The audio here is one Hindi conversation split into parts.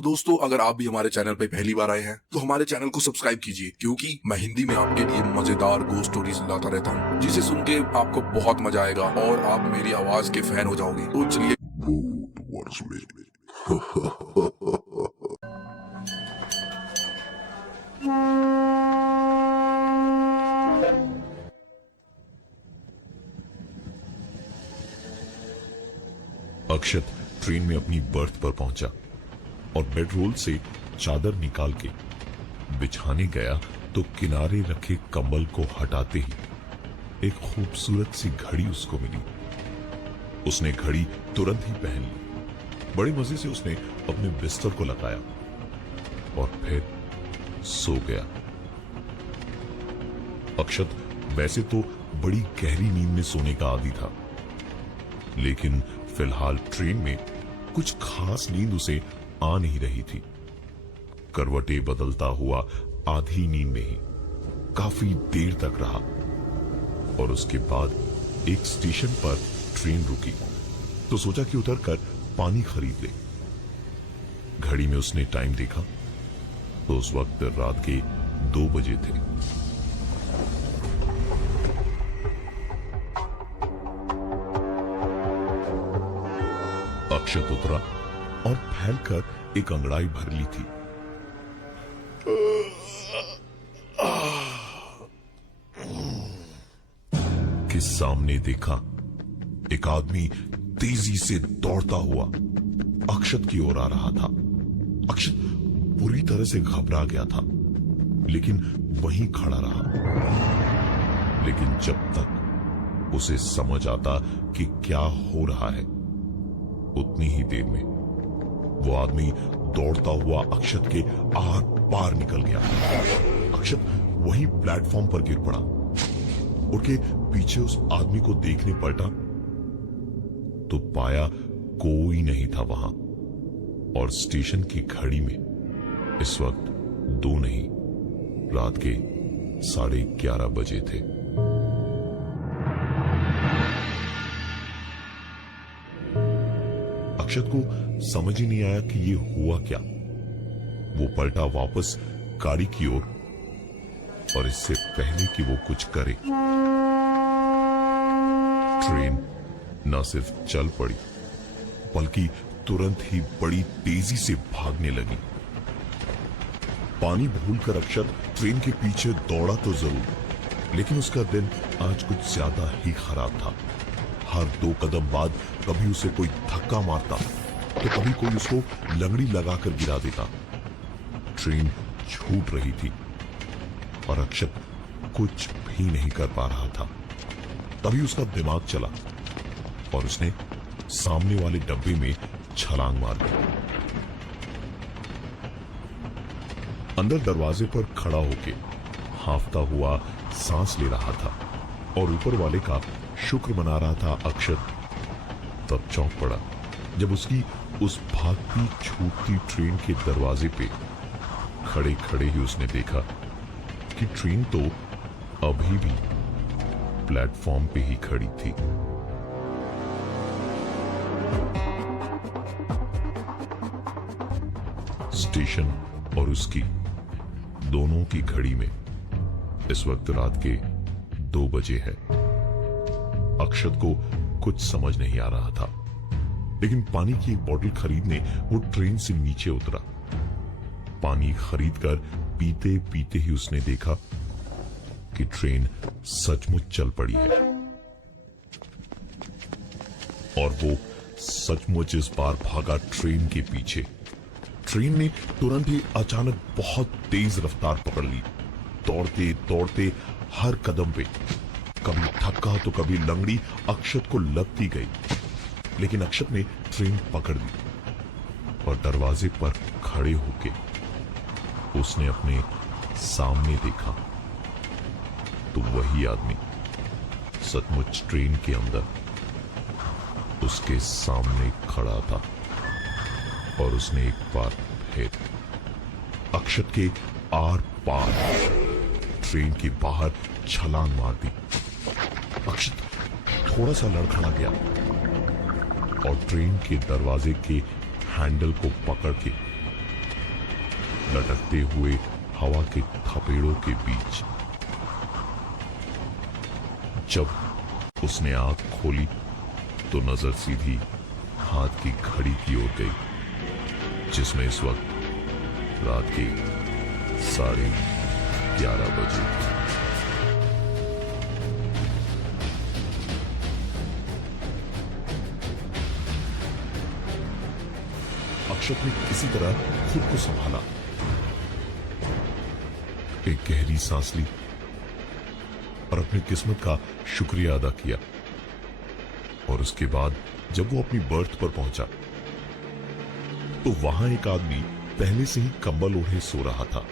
तो दोस्तों, अगर आप भी हमारे चैनल पे पहली बार आए हैं तो हमारे चैनल को सब्सक्राइब कीजिए, क्योंकि मैं हिंदी में आपके लिए मजेदार गोस्ट स्टोरीज लाता रहता हूँ, जिसे सुन के आपको बहुत मजा आएगा और आप मेरी आवाज के फैन हो जाओगे। तो चलिए। अक्षत ट्रेन में अपनी बर्थ पर पहुंचा और बेडरोल से चादर निकाल के बिछाने गया तो किनारे रखे कंबल को हटाते ही एक खूबसूरत सी घड़ी उसको मिली। उसने घड़ी तुरंत ही पहन ली। बड़े मजे से उसने अपने बिस्तर को लगाया और फिर सो गया। अक्षत वैसे तो बड़ी गहरी नींद में सोने का आदी था, लेकिन फिलहाल ट्रेन में कुछ खास नींद उसे आ नहीं रही थी। करवटें बदलता हुआ आधी नींद में ही काफी देर तक रहा और उसके बाद एक स्टेशन पर ट्रेन रुकी तो सोचा कि उतरकर पानी खरीद ले। घड़ी में उसने टाइम देखा तो उस वक्त रात के 2 बजे थे। अक्षत उतरा और फैलकर एक अंगड़ाई भर ली थी। कि सामने देखा एक आदमी तेजी से दौड़ता हुआ अक्षत की ओर आ रहा था। अक्षत बुरी तरह से घबरा गया था, लेकिन वहीं खड़ा रहा। लेकिन जब तक उसे समझ आता कि क्या हो रहा है, उतनी ही देर में वो आदमी दौड़ता हुआ अक्षत के आर पार निकल गया। अक्षत वहीं प्लेटफॉर्म पर गिर पड़ा। उनके पीछे उस आदमी को देखने पलटा तो पाया कोई नहीं था वहां, और स्टेशन की घड़ी में इस वक्त 2 नहीं, रात के 11:30 बजे थे। अक्षत को समझ ही नहीं आया कि ये हुआ क्या। वो पलटा वापस गाड़ी की ओर, और इससे पहले कि वो कुछ करे, ट्रेन न सिर्फ चल पड़ी बल्कि तुरंत ही बड़ी तेजी से भागने लगी। पानी भूलकर अक्षत ट्रेन के पीछे दौड़ा तो जरूर, लेकिन उसका दिन आज कुछ ज्यादा ही खराब था। हर 2 कदम बाद कभी उसे कोई धक्का मारता तो कभी कोई उसको लंगड़ी लगाकर गिरा देता। ट्रेन छूट रही थी और अक्षत कुछ भी नहीं कर पा रहा था। तभी उसका दिमाग चला और उसने सामने वाले डब्बे में छलांग मार दी। अंदर दरवाजे पर खड़ा होके हांफता हुआ सांस ले रहा था और ऊपर वाले का शुक्र मना रहा था अक्षत। तब चौंक पड़ा जब उसकी उस भागती छूटती ट्रेन के दरवाजे पे खड़े खड़े ही उसने देखा कि ट्रेन तो अभी भी प्लेटफॉर्म पे ही खड़ी थी। स्टेशन और उसकी दोनों की घड़ी में इस वक्त रात के 2 बजे है। अक्षत को कुछ समझ नहीं आ रहा था, लेकिन पानी की एक बोतल खरीदने वो ट्रेन से नीचे उतरा। पानी खरीदकर पीते पीते ही उसने देखा कि ट्रेन सचमुच चल पड़ी है, और वो सचमुच इस बार भागा ट्रेन के पीछे। ट्रेन ने तुरंत ही अचानक बहुत तेज रफ्तार पकड़ ली। दौड़ते दौड़ते हर कदम पे कभी धक्का तो कभी लंगड़ी अक्षत को लगती गई, लेकिन अक्षत ने ट्रेन पकड़ ली और दरवाजे पर खड़े होके उसने अपने सामने देखा तो वही आदमी सचमुच ट्रेन के अंदर उसके सामने खड़ा था। और उसने एक बार फिर अक्षत के आर पार ट्रेन के बाहर छलांग मार दी। अक्षत थोड़ा सा लड़खड़ा गया और ट्रेन के दरवाजे के हैंडल को पकड़ के लटकते हुए हवा के थपेड़ों के बीच। जब उसने आंख खोली तो नजर सीधी हाथ की घड़ी की ओर गई, जिसमें इस वक्त रात के 11:30 बजे थे। अक्षत ने किसी तरह खुद को संभाला, एक गहरी सांस ली और अपनी किस्मत का शुक्रिया अदा किया। और उसके बाद जब वो अपनी बर्थ पर पहुंचा तो वहां एक आदमी पहले से ही कंबल ओढ़े सो रहा था।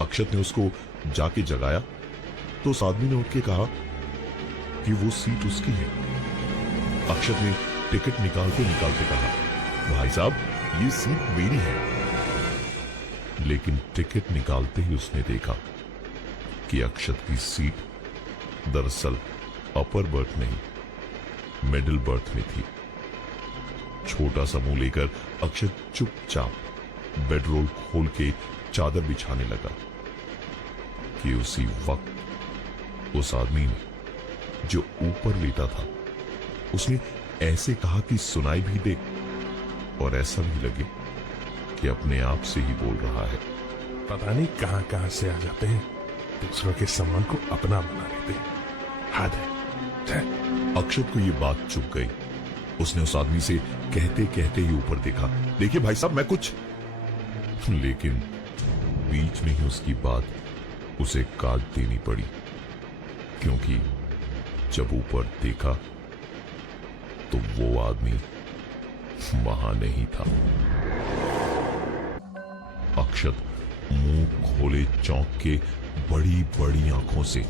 अक्षत ने उसको जाके जगाया तो उस आदमी ने उठ के कहा कि वो सीट उसकी है। अक्षत ने टिकट निकालते निकालते कहा, भाई साहब, ये सीट मेरी है। लेकिन टिकट निकालते ही उसने देखा कि अक्षत की सीट दरअसल अपर बर्थ नहीं, मिडिल बर्थ में थी। छोटा सा मुंह लेकर अक्षत चुपचाप बेडरोल खोल के चादर बिछाने लगा कि उसी वक्त उस आदमी ने जो ऊपर लेटा था, उसने ऐसे कहा कि सुनाई भी दे और ऐसा भी लगे कि अपने आप से ही बोल रहा है। पता नहीं कहां कहां से आ जाते हैं, दूसरों के सम्मान को अपना बना लेते हैं। हाथ है। अक्षत को ये बात चुप गई। उसने उस आदमी से कहते कहते ही ऊपर देखा, देखिए भाई साहब, मैं कुछ। लेकिन बीच में ही उसकी बात उसे काट देनी पड़ी, क्योंकि जब ऊपर देखा तो वो आदमी वहां नहीं था। अक्षत मुंह खोले चौंक के बड़ी बड़ी आंखों से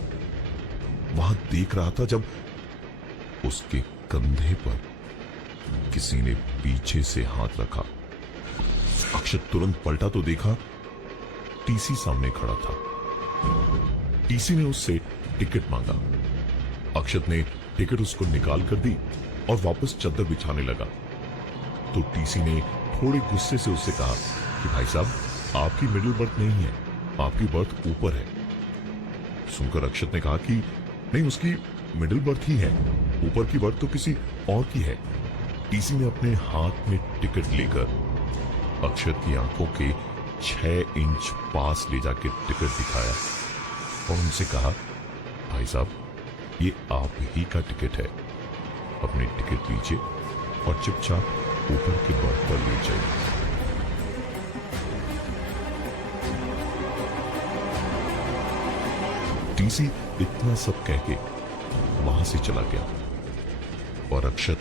वहां देख रहा था जब उसके कंधे पर किसी ने पीछे से हाथ रखा। अक्षत तुरंत पलटा तो देखा टीसी सामने खड़ा था। टीसी ने उससे टिकट मांगा। अक्षत ने टिकट उसको निकाल कर दी और वापस चादर बिछाने लगा तो टीसी ने थोड़े गुस्से से उससे कहा कि भाई साहब, आपकी मिडिल बर्थ नहीं है, आपकी बर्थ ऊपर है। सुनकर अक्षत ने कहा कि नहीं, उसकी मिडिल बर्थ ही है, ऊपर की बर्थ तो किसी और की है। टीसी ने अपने हाथ में टिकट लेकर अक्षत की आंखों के 6 इंच पास ले जाके टिकट दिखाया और उनसे कहा, भाई साहब, ये आप ही का टिकट है, अपने टिकट लीजिए और चुपचाप ऊपर के बर्थ पर ले जाइए। टीसी इतना सब कह के वहां से चला गया और अक्षत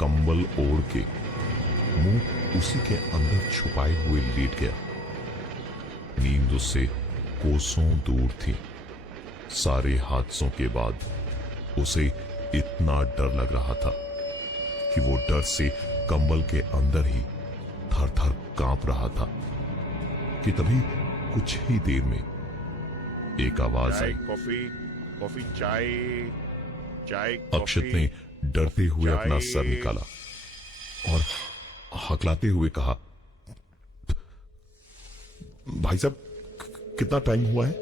कंबल ओढ़ के मुंह उसी के अंदर छुपाए हुए लेट गया। नींद उससे कोसों दूर थी। सारे हादसों के बाद उसे इतना डर लग रहा था कि वो डर से कंबल के अंदर ही थर थर कांप रहा था कि तभी कुछ ही देर में एक आवाज आई। कॉफी, चाय। अक्षत ने डरते हुए अपना सर निकाला और हकलाते हुए कहा, भाई साहब, कितना टाइम हुआ है?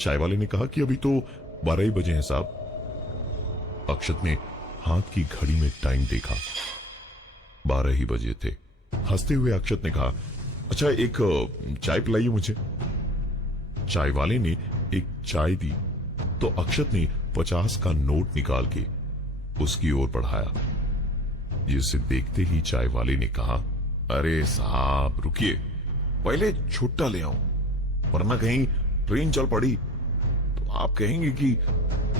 चाय वाले ने कहा कि अभी तो 12 ही बजे हैं साहब। अक्षत ने हाथ की घड़ी में टाइम देखा, 12 ही बजे थे। हंसते हुए अक्षत ने कहा, अच्छा, एक चाय पिलाइए मुझे। चाय वाले ने एक चाय दी तो अक्षत ने 50 का नोट निकाल के उसकी ओर बढ़ाया, जिसे देखते ही चाय वाले ने कहा, अरे साहब रुकिए, पहले छुट्टा ले आऊं, वरना कहीं ट्रेन चल पड़ी तो आप कहेंगे कि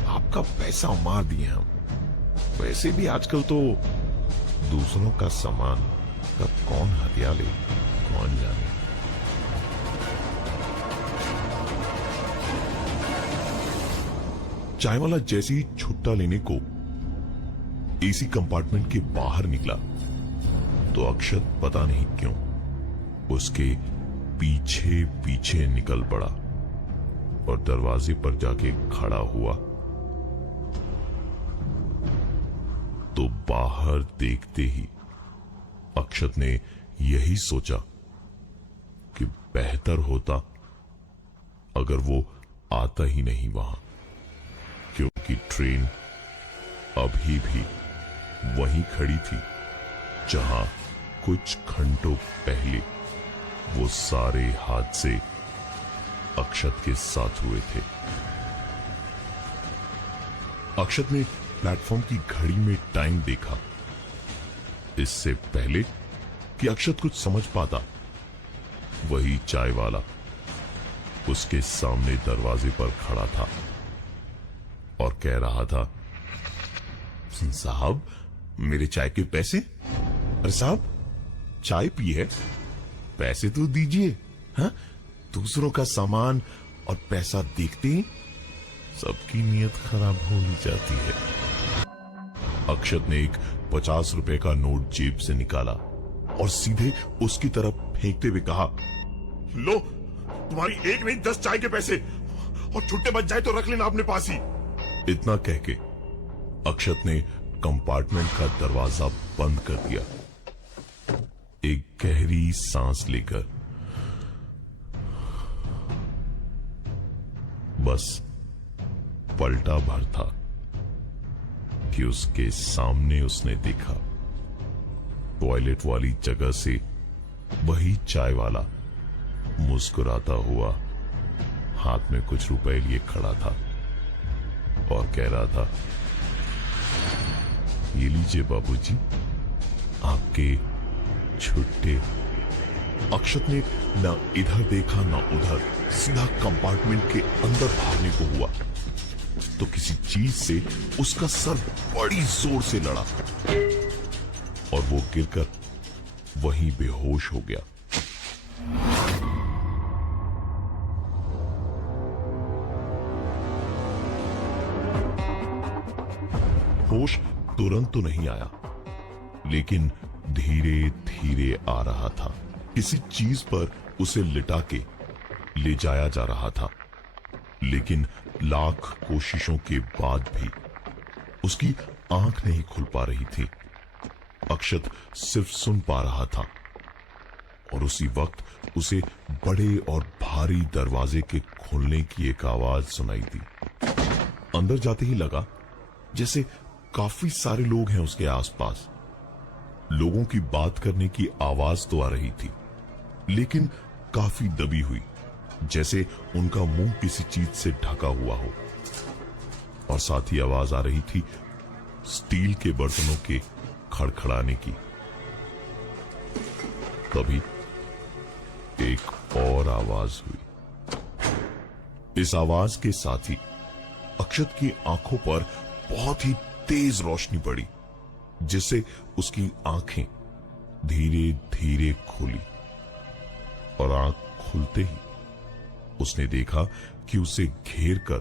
आपका पैसा मार दिए हम। वैसे भी आजकल तो दूसरों का सामान कब कौन हथिया ले कौन जाने। चाय वाला जैसे ही छुट्टा लेने को एसी कंपार्टमेंट के बाहर निकला तो अक्षत पता नहीं क्यों उसके पीछे पीछे निकल पड़ा और दरवाजे पर जाके खड़ा हुआ तो बाहर देखते ही अक्षत ने यही सोचा कि बेहतर होता अगर वो आता ही नहीं वहां, क्योंकि ट्रेन अभी भी वहीं खड़ी थी जहां कुछ घंटों पहले वो सारे हादसे अक्षत के साथ हुए थे। अक्षत ने प्लेटफॉर्म की घड़ी में टाइम देखा। इससे पहले कि अक्षत कुछ समझ पाता, वही चाय वाला उसके सामने दरवाजे पर खड़ा था और कह रहा था, साहब मेरे चाय के पैसे। अरे साहब चाय पी है, पैसे तो दीजिए। हाँ, दूसरों का सामान और पैसा देखते ही सबकी नीयत खराब हो ही जाती है। अक्षत ने एक 50 रुपए का नोट जेब से निकाला और सीधे उसकी तरफ फेंकते हुए कहा, लो तुम्हारी एक नहीं 10 चाय के पैसे, और छुट्टे बच जाए तो रख लेना अपने पास ही। इतना कह के अक्षत ने कंपार्टमेंट का दरवाजा बंद कर दिया। एक गहरी सांस लेकर बस पलटा भर था कि उसके सामने उसने देखा टॉयलेट वाली जगह से वही चाय वाला मुस्कुराता हुआ हाथ में कुछ रुपए लिए खड़ा था और कह रहा था, ये लीजिए बाबूजी आपके छुट्टे। अक्षत ने ना इधर देखा ना उधर, सीधा कंपार्टमेंट के अंदर भागने को हुआ तो किसी चीज से उसका सर बड़ी जोर से लड़ा और वो गिरकर वहीं बेहोश हो गया। होश तुरंत तो नहीं आया, लेकिन धीरे धीरे आ रहा था। किसी चीज पर उसे लिटा के ले जाया जा रहा था, लेकिन लाख कोशिशों के बाद भी उसकी आंख नहीं खुल पा रही थी। अक्षत सिर्फ सुन पा रहा था और उसी वक्त उसे बड़े और भारी दरवाजे के खुलने की एक आवाज सुनाई दी। अंदर जाते ही लगा जैसे काफी सारे लोग हैं उसके आसपास। लोगों की बात करने की आवाज तो आ रही थी, लेकिन काफी दबी हुई, जैसे उनका मुंह किसी चीज से ढका हुआ हो। और साथ ही आवाज आ रही थी स्टील के बर्तनों के खड़खड़ाने की। तभी एक और आवाज हुई। इस आवाज के साथ ही अक्षत की आंखों पर बहुत ही तेज रोशनी पड़ी, जिससे उसकी आंखें धीरे धीरे खुली और आंख खुलते ही उसने देखा कि उसे घेर कर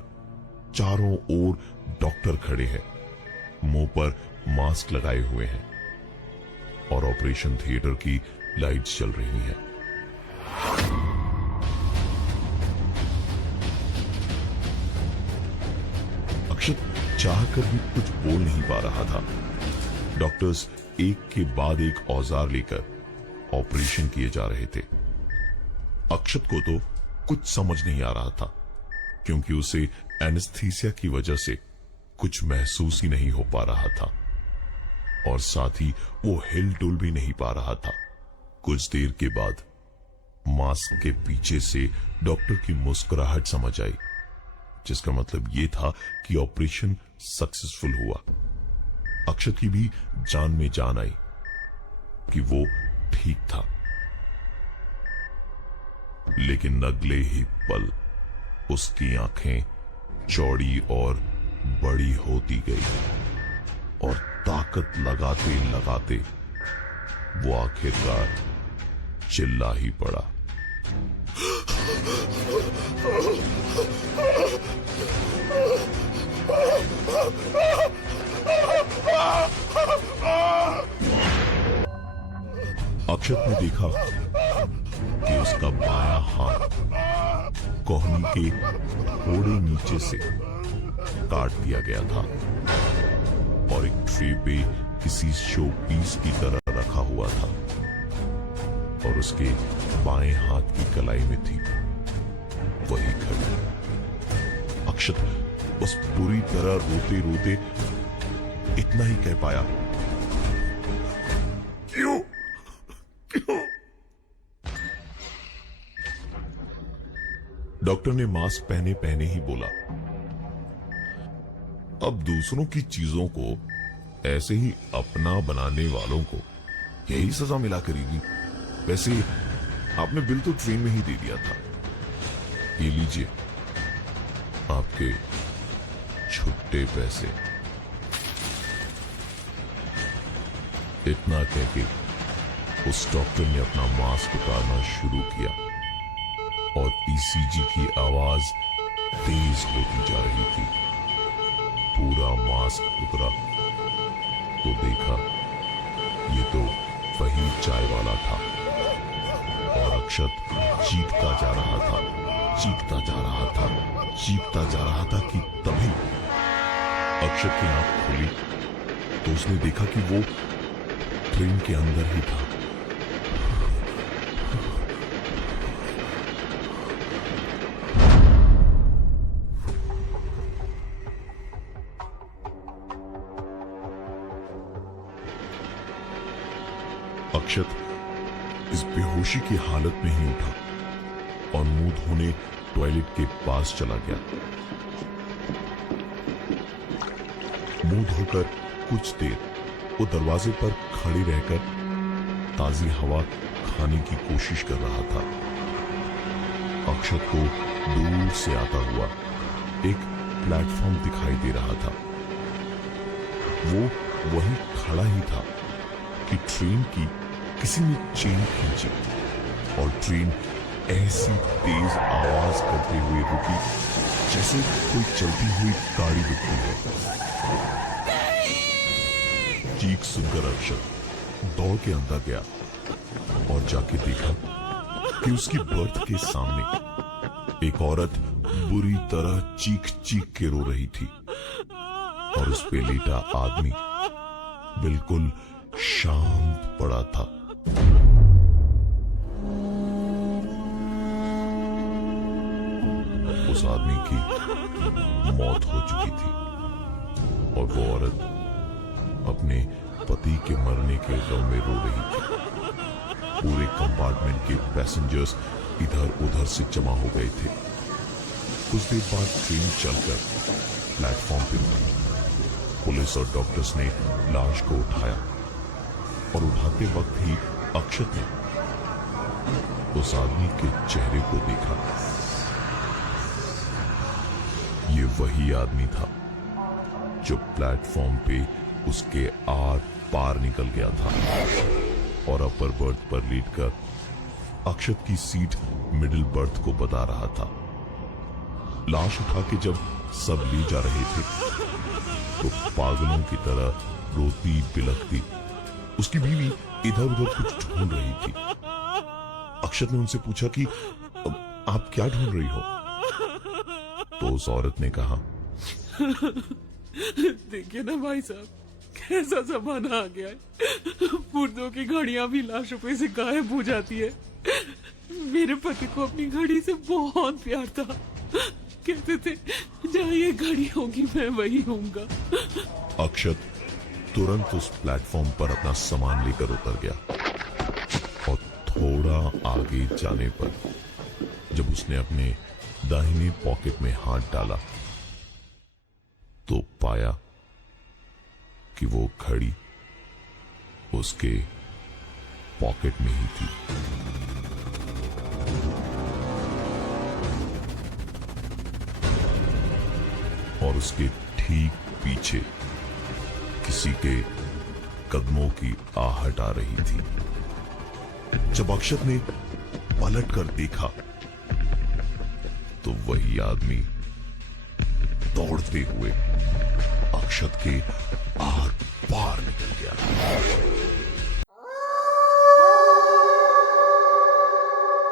चारों ओर डॉक्टर खड़े हैं, मुंह पर मास्क लगाए हुए हैं और ऑपरेशन थिएटर की लाइट्स चल रही हैं। अक्षत चाहकर भी कुछ बोल नहीं पा रहा था। डॉक्टर्स एक के बाद एक औजार लेकर ऑपरेशन किए जा रहे थे। अक्षत को तो कुछ समझ नहीं आ रहा था, क्योंकि उसे एनेस्थीसिया की वजह से कुछ महसूस ही नहीं हो पा रहा था और साथ ही वो हिल डुल भी नहीं पा रहा था। कुछ देर के बाद मास्क के पीछे से डॉक्टर की मुस्कुराहट समझ आई, जिसका मतलब यह था कि ऑपरेशन सक्सेसफुल हुआ। अक्षत की भी जान में जान आई कि वो ठीक था, लेकिन अगले ही पल उसकी आंखें चौड़ी और बड़ी होती गई और ताकत लगाते लगाते वो आखिरकार चिल्ला ही पड़ा। अक्षत ने देखा कि उसका बायां हाथ कोहनी के थोड़े नीचे से काट दिया गया था और एक ट्रे पे किसी शो पीस की तरह रखा हुआ था। और उसके बाएं हाथ की कलाई में थी वही घड़ी। अक्षत बस पूरी तरह रोते रोते इतना ही कह पाया, क्यों क्यों। डॉक्टर ने मास्क पहने पहने ही बोला, अब दूसरों की चीजों को ऐसे ही अपना बनाने वालों को यही सजा मिला करेगी। वैसे आपने बिल तो ट्रेन में ही दे दिया था, ये लीजिए आपके छुट्टे पैसे। इतना कह के उस डॉक्टर ने अपना मास्क उतारना शुरू किया और ईसीजी की आवाज तेज होती जा रही थी। पूरा मास्क उतरा तो देखा ये तो वही चाय वाला था और अक्षत चीखता जा रहा था, चीखता जा रहा था, चीखता जा रहा था कि तभी अक्षत की आंख खुली तो उसने देखा कि वो ट्रेन के अंदर ही था। अक्षत इस बेहोशी की हालत में ही उठा और मुंह धोने टॉयलेट के पास चला गया। मुंह धोकर कुछ देर वो दरवाजे पर खड़े रहकर ताजी हवा खाने की कोशिश कर रहा था। अक्षत को दूर से आता हुआ एक प्लेटफॉर्म दिखाई दे रहा था। वो वहीं खड़ा ही था कि ट्रेन की किसी ने चेन खींची और ट्रेन ऐसी तेज आवाज करते हुए रुकी जैसे कोई चलती हुई गाड़ी रुकती है। चीख सुनकर अक्षत दौड़ के अंदर गया और जाके देखा कि उसकी बर्थ के सामने एक औरत बुरी तरह चीख चीख के रो रही थी और उस पे लेटा आदमी बिल्कुल शांत पड़ा था। उस आदमी की मौत हो चुकी थी और वो औरत अपने पति के मरने के गम में रो रही थी। पूरे कंपार्टमेंट के पैसेंजर्स इधर उधर से जमा हो गए थे। कुछ देर बाद ट्रेन चलकर प्लेटफॉर्म पर रुकी। पुलिस और डॉक्टर्स ने लाश को उठाया और उठाते वक्त ही अक्षत ने उस आदमी के चेहरे को देखा। ये वही आदमी था जो प्लेटफॉर्म पे उसके आर पार निकल गया था और अपर बर्थ पर लेटकर अक्षत की सीट मिडिल बर्थ को बता रहा था। लाश उठा के जब सब ले जा रहे थे तो पागलों की तरह रोती बिलखती उसकी बीवी इधर उधर कुछ ढूंढ रही थी। अक्षत ने उनसे पूछा कि आप क्या ढूंढ रही हो? तो उस औरत ने कहा, देखिए ना भाई साहब, कैसा जमाना आ गया है। मुर्दों की घड़ियां भी लाशों पे से गायब हो जाती है। मेरे पति को अपनी घड़ी से बहुत प्यार था। कहते थे जहाँ ये घड़ी होगी मैं वही होऊंगा। अक्षत तुरंत उस प्लेटफॉर्म पर अपना सामान लेकर उतर गया और थोड़ा आगे जाने पर जब उसने अपने दाहिने पॉकेट में हाथ डाला तो पाया कि वो घड़ी उसके पॉकेट में ही थी। और उसके ठीक पीछे किसी के कदमों की आहट आ रही थी। जब अक्षत ने पलट कर देखा तो वही आदमी दौड़ते हुए अक्षत के आर पार निकल गया।